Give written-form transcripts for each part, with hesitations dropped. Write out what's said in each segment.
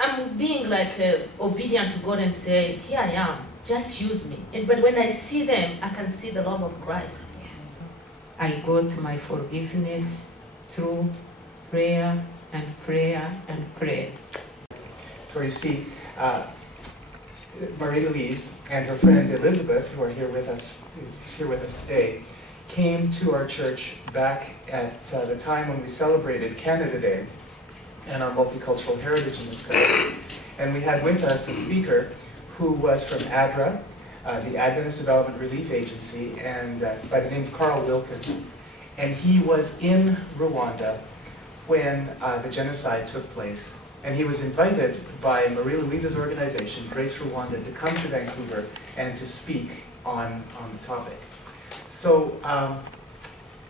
I'm being like obedient to God and say, here I am, just use me. But when I see them, I can see the love of Christ. Yes. I got my forgiveness through prayer and prayer and prayer. So you see, Marie Louise and her friend Elizabeth, who are here with us, today, came to our church back at the time when we celebrated Canada Day and our multicultural heritage in this country. And we had with us a speaker who was from ADRA, the Adventist Development Relief Agency, and by the name of Carl Wilkins. And he was in Rwanda when the genocide took place. And he was invited by Marie Louise's organization, Grace Rwanda, to come to Vancouver and to speak on the topic. So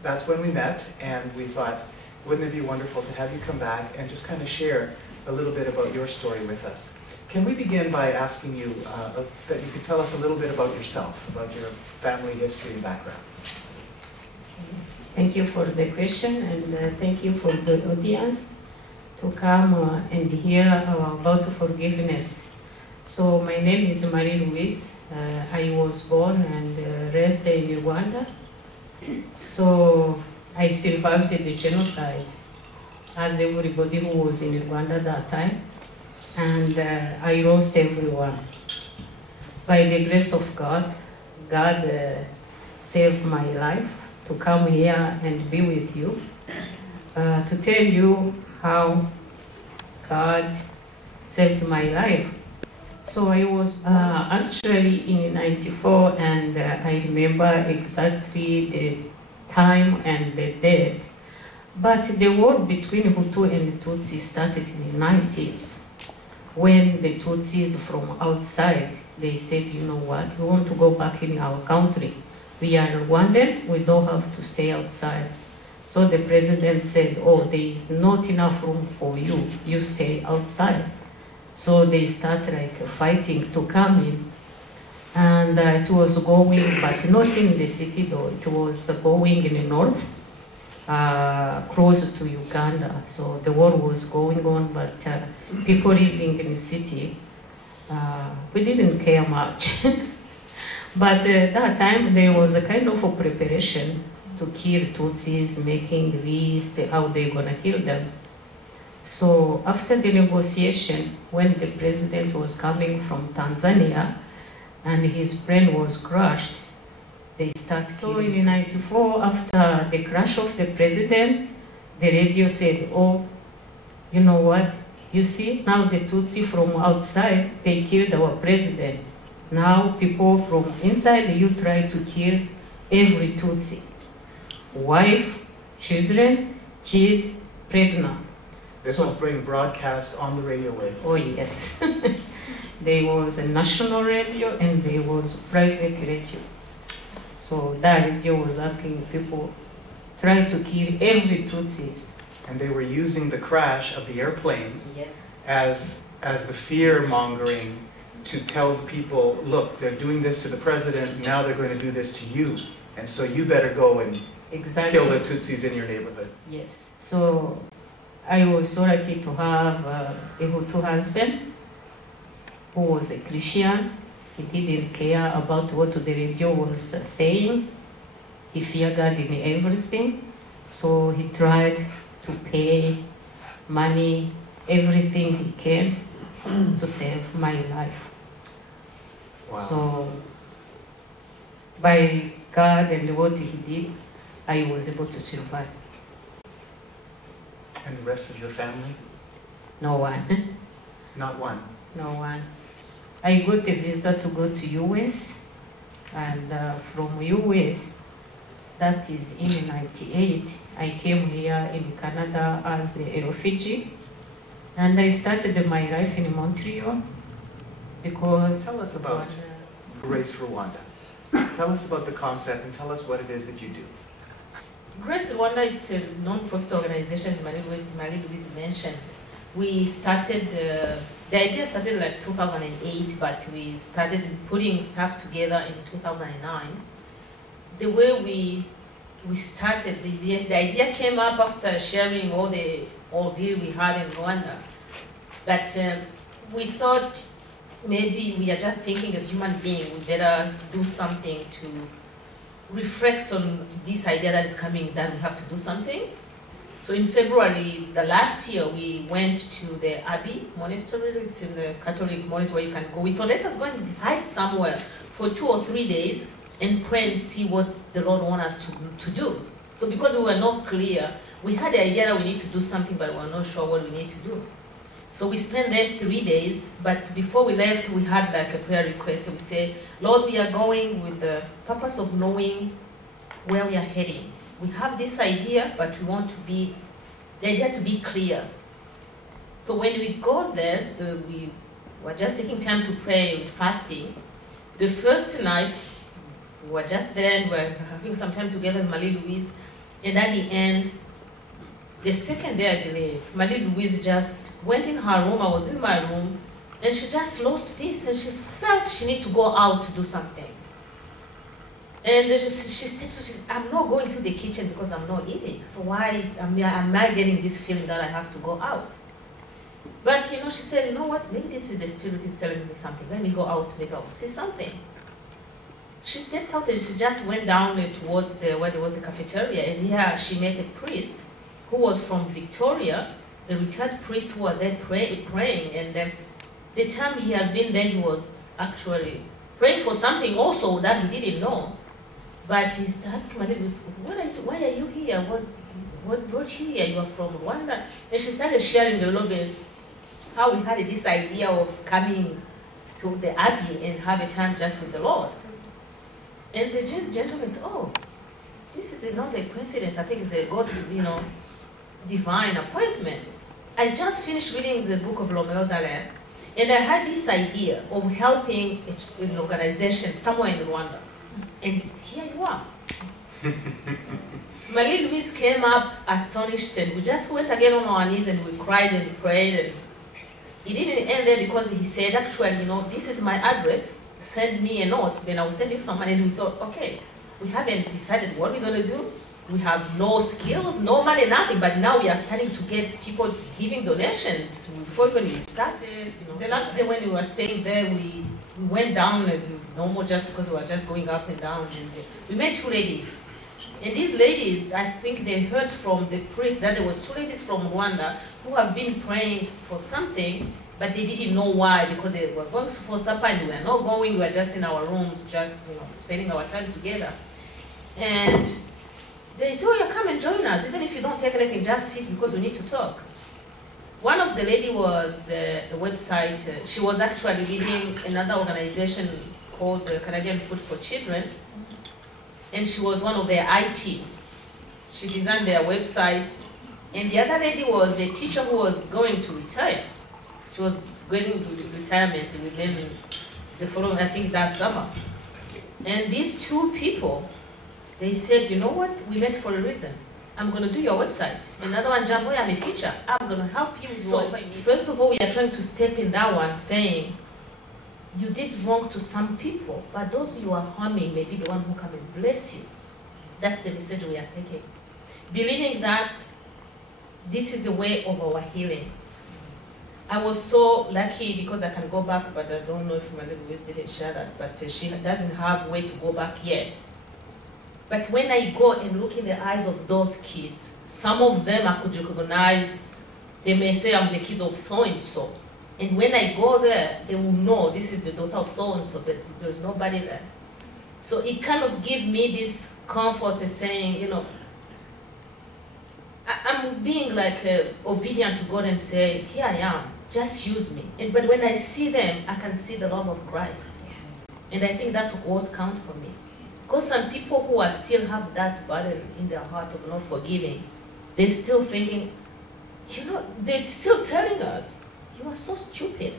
that's when we met, and we thought, wouldn't it be wonderful to have you come back and just kind of share a little bit about your story with us. Can we begin by asking you that you could tell us a little bit about yourself, about your family history and background? Thank you for the question, and thank you for the audience to come and hear about forgiveness. So my name is Marie Louise. I was born and raised in Rwanda. So I survived the genocide, as everybody who was in Rwanda at that time. And I lost everyone. By the grace of God, God saved my life to come here and be with you, to tell you how God saved my life. So I was actually in '94, and I remember exactly the time and the date. But the war between Hutu and Tutsi started in the 90s, when the Tutsis from outside, they said, you know what, we want to go back in our country. We are Rwandan, we don't have to stay outside. So the president said, oh, there is not enough room for you, you stay outside. So they started like fighting to come in. And it was going, but not in the city though, it was going in the north, close to Uganda. So the war was going on, but people living in the city, we didn't care much. But at that time, there was a kind of a preparation to kill Tutsis, making list how they're gonna kill them. So after the negotiation, when the president was coming from Tanzania and his plane was crashed, they started. So in '94, after the crash of the president, the radio said, oh, you know what? You see, now the Tutsi from outside, they killed our president. Now people from inside, you try to kill every Tutsi. Wife, children, kid, pregnant. This was being broadcast on the radio waves. Oh yes. There was a national radio and there was private radio. So that radio was asking people, try to kill every Tutsis. And they were using the crash of the airplane Yes. as the fear-mongering to tell people, look, they're doing this to the president, now they're going to do this to you. And so you better go and kill the Tutsis in your neighborhood. Yes. So I was so lucky to have a Hutu husband who was a Christian. He didn't care about what the radio was saying. He feared God in everything. So he tried to pay money, everything he can to save my life. Wow. So by God and what he did, I was able to survive. And the rest of your family? No one. Not one. No one. I got a visa to go to US, and from US, that is in '98, I came here in Canada as a refugee, and I started my life in Montreal because... Tell us about Grace Rwanda. Tell us about the concept and tell us what it is that you do. Grace Rwanda, it's a non-profit organization, as Marie Louise mentioned. We started, the idea started like 2008, but we started putting stuff together in 2009. The way we started, yes, the idea came up after sharing all the ordeal we had in Rwanda. But we thought maybe we are just thinking as human beings, we better do something to reflect on this idea that is coming, that we have to do something. So in February, the last year, we went to the Abbey Monastery. It's in the Catholic monastery where you can go. We thought, let us go and hide somewhere for 2 or 3 days and pray and see what the Lord wants us to do. So because we were not clear, we had the idea that we need to do something, but we were not sure what we need to do. So we spent there 3 days, but before we left, we had like a prayer request. So we said, Lord, we are going with the purpose of knowing where we are heading. We have this idea, but we want the idea to be clear. So when we got there, we were just taking time to pray and fasting. The first night, we were just there and we were having some time together with Marie Louise. And at the end, the second day, I believe, Marie Louise just went in her room, I was in my room, and she just lost peace and she felt she needed to go out to do something. And she stepped, she said, I'm not going to the kitchen because I'm not eating. So why am I getting this feeling that I have to go out? But she said, you know what, maybe this is the Spirit is telling me something. Let me go out, maybe I'll see something. She stepped out and she just went down towards where there was a cafeteria, and here she met a priest who was from Victoria, a retired priest who was there praying, and the time he had been there, he was actually praying for something also that he didn't know. But he asked Marie, why are you here? What brought you here? You are from Rwanda. And she started sharing a little bit how we had this idea of coming to the Abbey and have a time just with the Lord. And the gentleman said, oh, this is not a coincidence. I think it's a God's, divine appointment. I just finished reading the book of Romeo Dallaire, and I had this idea of helping an organization somewhere in Rwanda. And here you are. Marie Louise came up astonished, and we just went again on our knees and we cried and prayed. And it didn't end there because he said, actually, this is my address. Send me a note, then I will send you some money. And we thought, okay, we haven't decided what we're going to do. We have no skills, no money, nothing. But now we are starting to get people giving donations. Before when we started, the last day when we were staying there, we went down as normal just because we were just going up and down. And we met 2 ladies. And these ladies, I think they heard from the priest that there was 2 ladies from Rwanda who have been praying for something, but they didn't know why, because they were going for supper and we were not going. We were just in our rooms, just spending our time together. And they said, oh, yeah, come and join us. Even if you don't take anything, just sit because we need to talk. One of the lady was a website. She was actually leading another organization called Canadian Food for Children. And she was one of their IT. She designed their website. And the other lady was a teacher who was going to retire. She was going to retirement within the following, I think, that summer. And these 2 people, they said, you know what, we met for a reason. I'm going to do your website. Another one, Jamboy, I'm a teacher. I'm going to help you with whatever you need. First of all, we are trying to step in that one, saying, you did wrong to some people, but those you are harming may be the one who come and bless you. That's the message we are taking. Believing that this is the way of our healing. I was so lucky because I can go back, but I don't know if Marie Louise didn't share that, but she doesn't have a way to go back yet. But when I go and look in the eyes of those kids, some of them I could recognize. They may say I'm the kid of so-and-so. And when I go there, they will know this is the daughter of so-and-so, but there's nobody there. So it kind of gives me this comfort of saying, I'm being like obedient to God and say, here I am, just use me. But when I see them, I can see the love of Christ. Yes. And I think that's what counts for me. Because some people who are still have that burden in their heart of not forgiving, they're still thinking, they're still telling us, you are so stupid.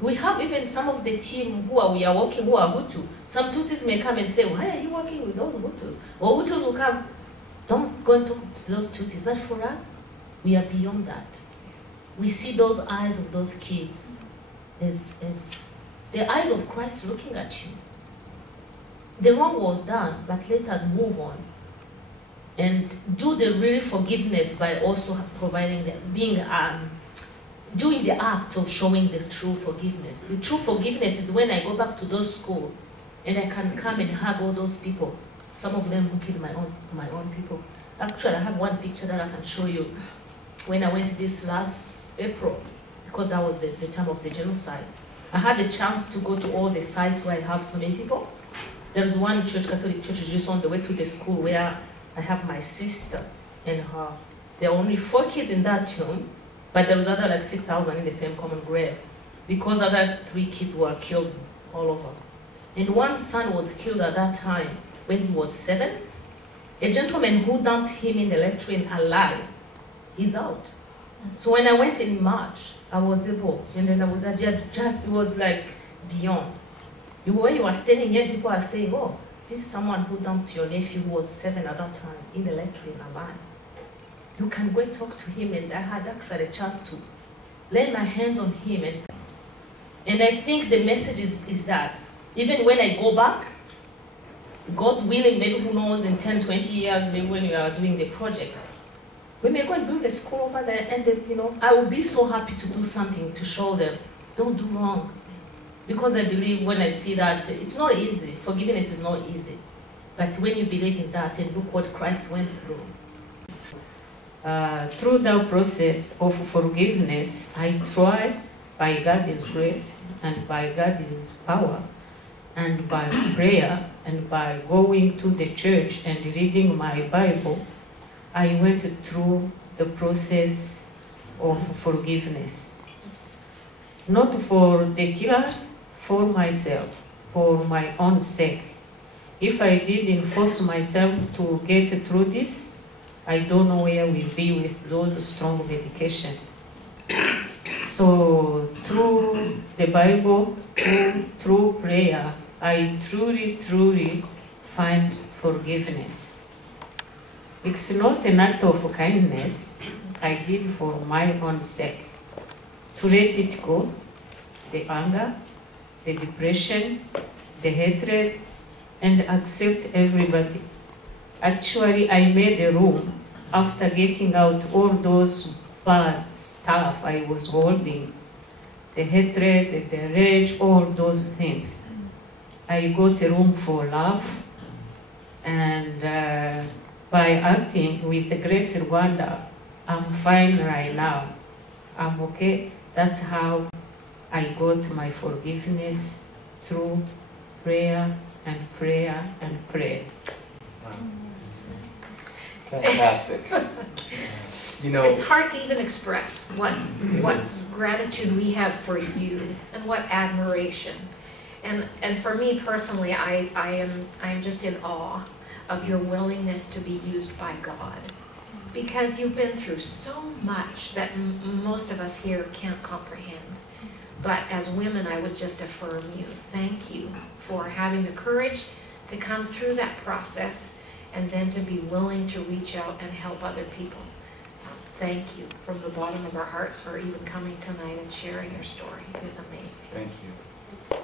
We have even some of the team we are working who are Hutu. Some Tutsis may come and say, why are you working with those Hutus? Or Hutus will come, don't go and talk to those Tutsis. But for us, we are beyond that. We see those eyes of those kids as the eyes of Christ looking at you. The wrong was done, but let us move on and do the real forgiveness by also providing them, being doing the act of showing the true forgiveness. The true forgiveness is when I go back to those schools and I can come and hug all those people, some of them who killed my own people. Actually, I have one picture that I can show you when I went this last April, because that was the time of the genocide. I had a chance to go to all the sites where I have so many people. There's one church, Catholic church, just on the way to the school where I have my sister and her. There are only 4 kids in that tomb, but there was other like 6,000 in the same common grave, because other 3 kids were killed all over. And one son was killed at that time when he was 7. A gentleman who dumped him in the latrine alive, he's out. So when I went in March, I was able, and then I was just, it was like beyond. When you are standing here, people are saying, oh, this is someone who dumped your nephew who was 7 at that time in the latrine alive. You can go and talk to him, and I had actually a chance to lay my hands on him. And I think the message is that even when I go back, God's willing, maybe who knows, in 10, 20 years, maybe when we are doing the project, we may go and build a school over there, and then, you know, I will be so happy to do something to show them, don't do wrong. Because I believe when I see that, it's not easy. Forgiveness is not easy. But when you believe in that, and look what Christ went through. Through the process of forgiveness, I try, by God's grace and by God's power, and by prayer, and by going to the church and reading my Bible, I went through the process of forgiveness. Not for the killers, for myself, for my own sake. If I didn't force myself to get through this, I don't know where we'll be with those strong medication. So through the Bible, through prayer, I truly find forgiveness. It's not an act of kindness I did for my own sake. To let it go, the anger, the depression, the hatred, and accept everybody. Actually, I made a room after getting out all those bad stuff I was holding, the hatred, the rage, all those things. I got a room for love, and by acting with the Grace Rwanda, I'm fine right now. I'm okay. That's how I got my forgiveness, through prayer and prayer and prayer. Wow. Fantastic. You know, it's hard to even express what gratitude we have for you and what admiration. And for me personally, I am just in awe of your willingness to be used by God, because you've been through so much that most of us here can't comprehend. But as women, I would just affirm you. Thank you for having the courage to come through that process and then to be willing to reach out and help other people. Thank you from the bottom of our hearts for even coming tonight and sharing your story. It is amazing. thank you.